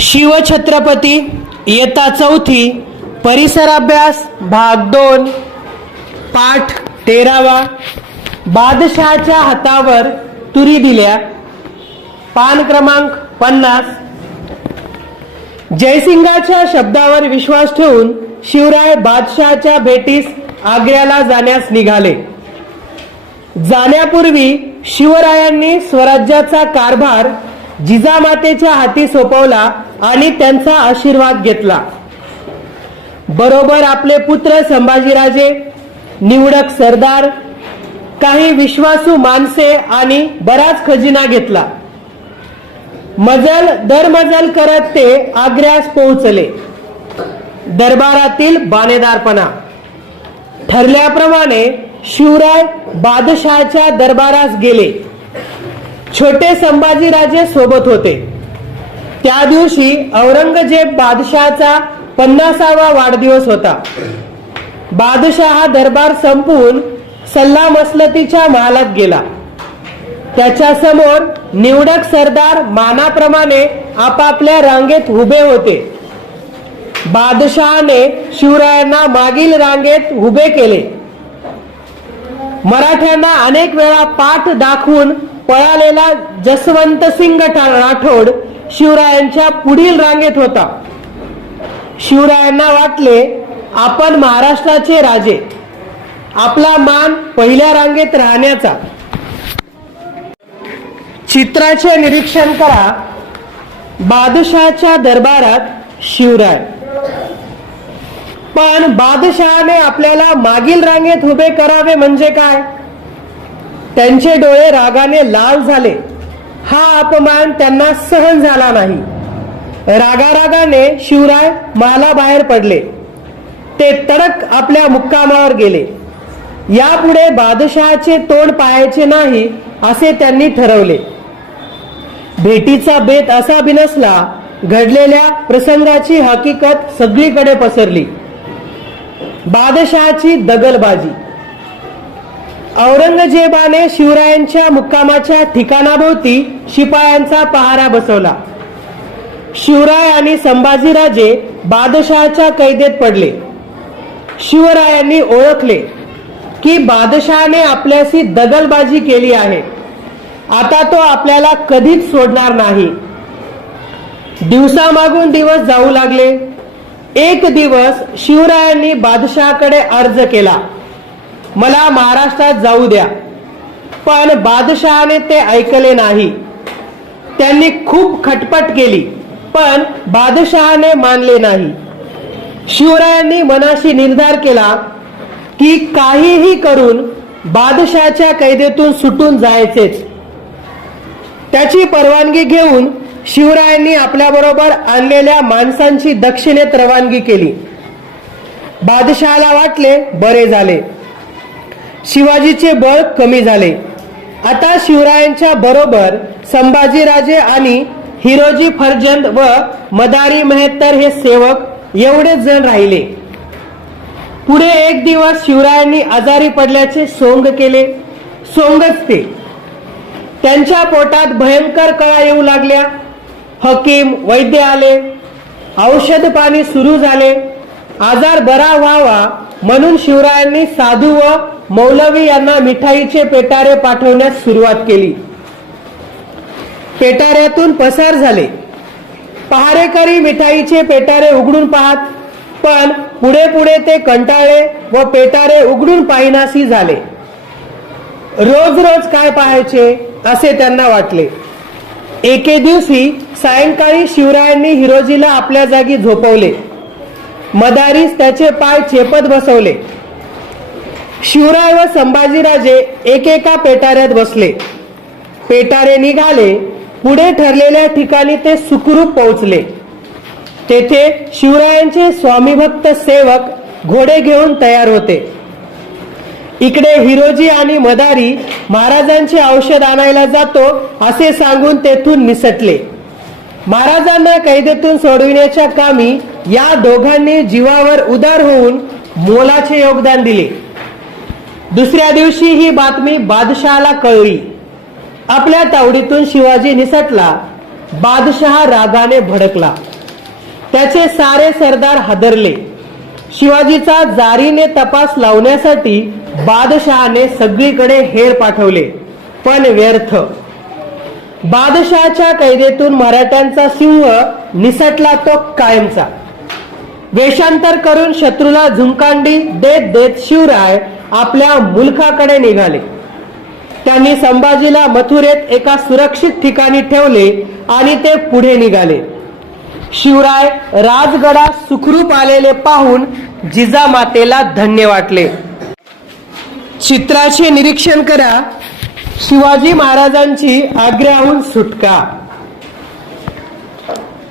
शिवछत्रपती इयत्ता चौथी परिसर अभ्यास भाग 2 पाठ 13वा बादशहाच्या हातावर तुरी दिल्या पान क्रमांक 50। जयसिंगाच्या शब्दावर विश्वास ठेवून शिवराय बादशहाच्या भेटीस आग्र्याला जाण्यास निघाले। जाण्यापूर्वी शिवरायांनी स्वराज्याचा कारभार जिजामातेच्या हाती सोपवला आणि त्यांचा आशीर्वाद घेतला। बरोबर आपले पुत्र संभाजीराजे, निवडक सरदार, काही विश्वासू माणसे आणि बराच खजिना घेतला। मजल दरमजल करत ते आग्र्यास पोहोचले। दरबारातील बाणेदारपणा ठरल्याप्रमाणे शिवराय बादशहाच्या दरबारास गेले। छोटे संभाजीराजे सोबत होते। त्या दिवशी औरंगजेब बादशहाचा 50वा वाढदिवस होता। बादशहा हा दरबार संपवून सल्ला मसलतीच्या महालात गेला। त्याच्या समोर निवडक सरदार मानाप्रमाणे आपापल्या रांगेत उभे होते। बादशहाने शिवरायांना मागील रांगेत उभे केले। मराठ्यांना अनेक वेळा पाठ दाखवून पळालेला जसवंत सिंग राठोड शिवरायांच्या पुढील रांगेत होता। शिवरायांना वाटले आपण महाराष्ट्राचे राजे, आपला मान पहिल्या रांगेत राहण्याचा। चित्राचे निरीक्षण करा। बादशहाच्या दरबारात शिवराय, पण बादशहाने आपल्याला मागील रांगेत उभे करावे म्हणजे काय? त्यांचे डोळे रागाने लाल झाले। हा अपमान त्यांना सहन झाला नाही। रागारागाने शिवराय महालाबाहेर पडले। ते तडक आपल्या मुक्कामावर गेले। यापुढे बादशहाचे तोंड पाहायचे नाही असे त्यांनी ठरवले। भेटीचा बेत असा बिनसला, घडलेल्या प्रसंगाची हकीकत सगळीकडे पसरली। बादशहाची दगलबाजी। औरंगजेबाने शिवरायांच्या मुक्कामाच्या ठिकाणाभोवती शिपायांचा पहारा बसवला। शिवराय आणि संभाजीराजे बादशहाच्या कैदेत पडले। शिवरायांनी ओळखले की बादशहाने आपल्याशी दगलबाजी केली आहे। आता तो आपल्याला कधीच सोडणार नाही। दिवसामागून दिवस जाऊ लागले। एक दिवस शिवरायांनी बादशहाकडे अर्ज केला, मला महाराष्ट्रात जाऊ द्या, पण बादशहाने ते ऐकले नाही। त्यांनी खूप खटपट केली, पण बादशहाने मानले नाही। शिवरायांनी मनाशी निर्धार केला की काहीही करून बादशहाच्या कैदेतून सुटून जायचेच। त्याची परवानगी घेऊन शिवरायांनी आपल्याबरोबर आणलेल्या माणसांची दक्षिणेत रवानगी केली। बादशहाला वाटले बरे झाले, शिवाजीचे बळ कमी झाले। आता शिवरायांच्या बरोबर संभाजीराजे आणि हिरोजी फर्जंद व मदारी मेहतर हे सेवक एवढेच जण राहिले। पुढे एक दिवस शिवरायांनी आजारी पडल्याचे सोंग केले। सोंगच ते, त्यांच्या पोटात भयंकर कळा येऊ लागल्या। हकीम वैद्य आले, औषध पाणी सुरू झाले। आजार बरा व्हावा म्हणून शिवरायांनी साधू व मौलवी यांना मिठाईचे पेटारे पाठवण्यास सुरुवात केली। पेटाऱ्यातून पसार झाले। पहारेकरी मिठाईचे पेटारे उघडून पाहत, पण पुढे पुढे ते कंटाळले व पेटारे उघडून पाहिनासी झाले। रोज रोज काय पाहायचे असे त्यांना वाटले। एके दिवशी सायंकाळी शिवरायांनी हिरोजीला आपल्या जागी झोपवले। मदारीस त्याचे पाय चेपत बसवले। शिवराय व संभाजीराजे एकेका पेटाऱ्यात बसले। पेटारे निघाले। पुढे ठरलेल्या ठिकाणी ते सुखरूप पोहोचले। तेथे शिवरायांचे स्वामीभक्त सेवक घोडे घेऊन तयार होते। इकडे हिरोजी आणि मदारी महाराजांचे औषध आणायला जातो असे सांगून तेथून निसटले। महाराजांना कैदेतून सोडविण्याच्या कामी या दोघांनी जीवावर उदार होऊन मोलाचे योगदान दिले। दुसऱ्या दिवशी ही बातमी बादशहाला कळली। आपल्या तावडीतून शिवाजी निसटला। बादशहा रागाने भडकला। त्याचे सारे सरदार हादरले. शिवाजीचा जारीने तपास लावण्यासाठी बादशहाने सगळीकडे हेर पाठवले, पण व्यर्थ. बादशहाच्या कैदेतून मराठ्यांचा सिंह निसटला तो कायमचा. वेषांतर करून शत्रूला झुंकांडी देत देत शिवराय आपल्या मुलखाकडे निघाले. त्यांनी संभाजीला मथुरेत एका सुरक्षित ठिकाणी ठेवले आणि ते पुढे निघाले. शिवराय राजगडात सुखरूप आलेले पाहून जिजामातेला धन्य वाटले. चित्राचे निरीक्षण करा. शिवाजी महाराजांची आग्र्याहून सुटका.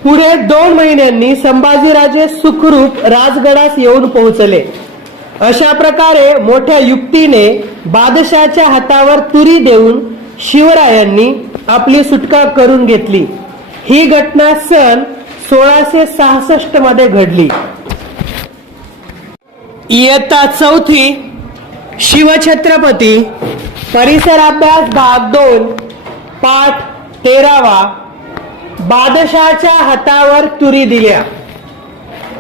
पुढे 2 महिन्यांनी संभाजीराजे सुखरूप राजगडास येऊन पोहोचले. अशा प्रकारे मोठ्या युक्तीने बादशाच्या हातावर तुरी देऊन शिवरायांनी आपली सुटका करून घेतली. ही घटना सन 1666 मध्ये घडली. इयत्ता 4थी शिवछत्रपती परिसर अभ्यास भाग 2 पाठ 13वा. बादशाच्या हातावर तुरी दिल्या.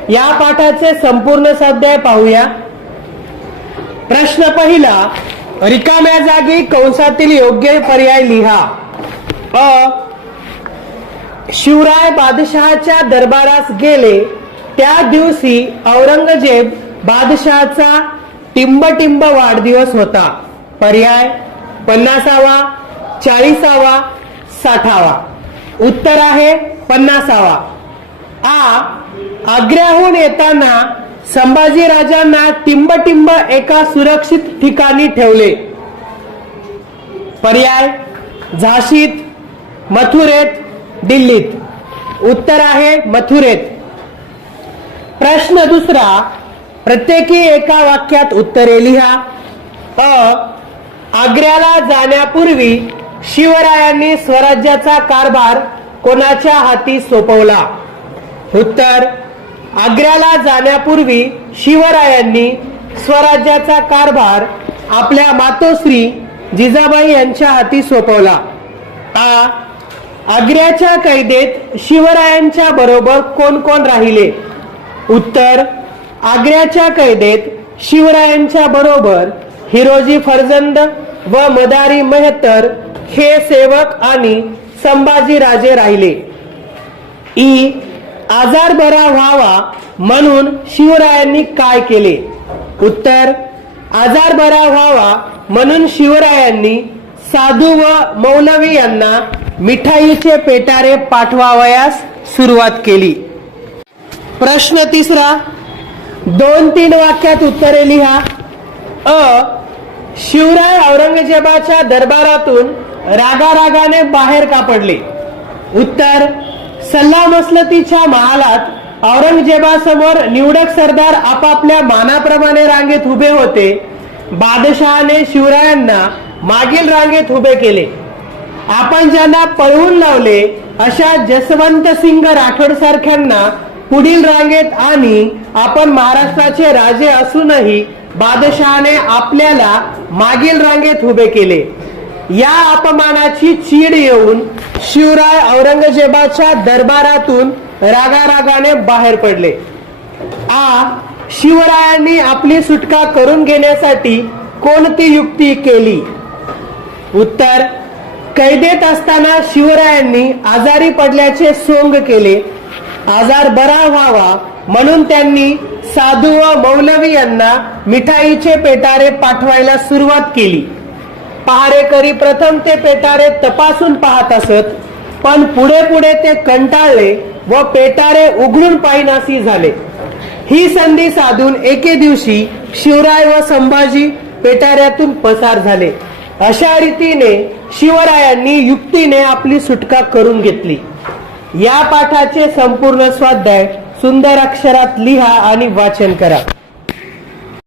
या पाठाचे संपूर्ण स्वाध्याय पाहूया. प्रश्न पहिला. रिकाम्या जागी कंसातील योग्य पर्याय लिहा. अ. शिवराय बादशहाच्या दरबारास गेले त्या दिवशी औरंगजेब बादशहाचा टिंबटिंब वाढदिवस होता. पर्याय 50वा, 40वा, 60वा. उत्तर आहे 50वा. आ. आग्र्याहून येताना संभाजीराजांना टिंबटिंब एका सुरक्षित ठिकाणी ठेवले. पर्याय झाशीत, मथुरेत, दिल्लीत. उत्तर आहे मथुरेत. प्रश्न दुसरा. प्रत्येकी एका वाक्यात उत्तरे लिहा. अ. आग्र्याला जाण्यापूर्वी शिवरायांनी स्वराज्याचा कारभार कोणाच्या हाती सोपवला? उत्तर. आग्र्याला जाण्यापूर्वी शिवरायांनी स्वराज्याचा कारभार आपल्या मातोश्री जिजाबाई यांच्या हाती सोपवला. आ. आग्र्याच्या कैदेत शिवरायांच्या बरोबर कोण कोण राहिले? उत्तर. आग्र्याच्या कैदेत शिवरायांच्या बरोबर हिरोजी फर्जंद व मदारी मेहतर हे सेवक आणि संभाजीराजे राहिले. ई. आजार बरा व्हावा म्हणून शिवरायांनी काय केले? उत्तर. आजार बरा व्हावा म्हणून शिवरायांनी साधू व मौलवी यांना मिठाईचे पेटारे पाठवावयास सुरुवात केली. प्रश्न तिसरा. 2-3 वाक्यात उत्तरे लिहा. अ. शिवराय औरंगजेबाच्या दरबारातून रागारागाने बाहेर का पडले? उत्तर. सल्लामसलतीच्या महालात औरंगजेबासमोर निवडक सरदार आपापल्या मानाप्रमाणे रांगेत उभे होते. बादशहाने शिवरायांना मागील रांगेत उभे केले. आपण ज्यांना पळवून लावले अशा जसवंत सिंग राठोड सारख्यांना पुढील रांगेत आणि आपण महाराष्ट्राचे राजे असूनही बादशहाने आपल्याला मागील रांगेत उभे केले. या अपमानाची चीड येऊन शिवराय औरंगजेबाच्या दरबारातून रागारागाने बाहेर पडले. आ. शिवरायांनी आपली सुटका करून घेण्यासाठी कोणती युक्ती केली? उत्तर. कैदेत असताना शिवरायांनी आजारी पडल्याचे सोंग केले. आजार बरा व्हावा म्हणून त्यांनी साधू व मौलवी यांना मिठाईचे पेटारे पाठवायला सुरुवात केली. पहारेकरी प्रथम ते पेटारे तपासून पाहत असत, पण पुढे पुढे ते कंटाळले व पेटारे उघडून पाहिनासी झाले. ही संधी साधून एके दिवशी शिवराय व संभाजी पेटाऱ्यातून पसार झाले. अशा रीतीने शिवरायांनी युक्तीने आपली सुटका करून घेतली. या पाठाचे संपूर्ण स्वाध्याय सुंदर अक्षरात लिहा आणि वाचन करा.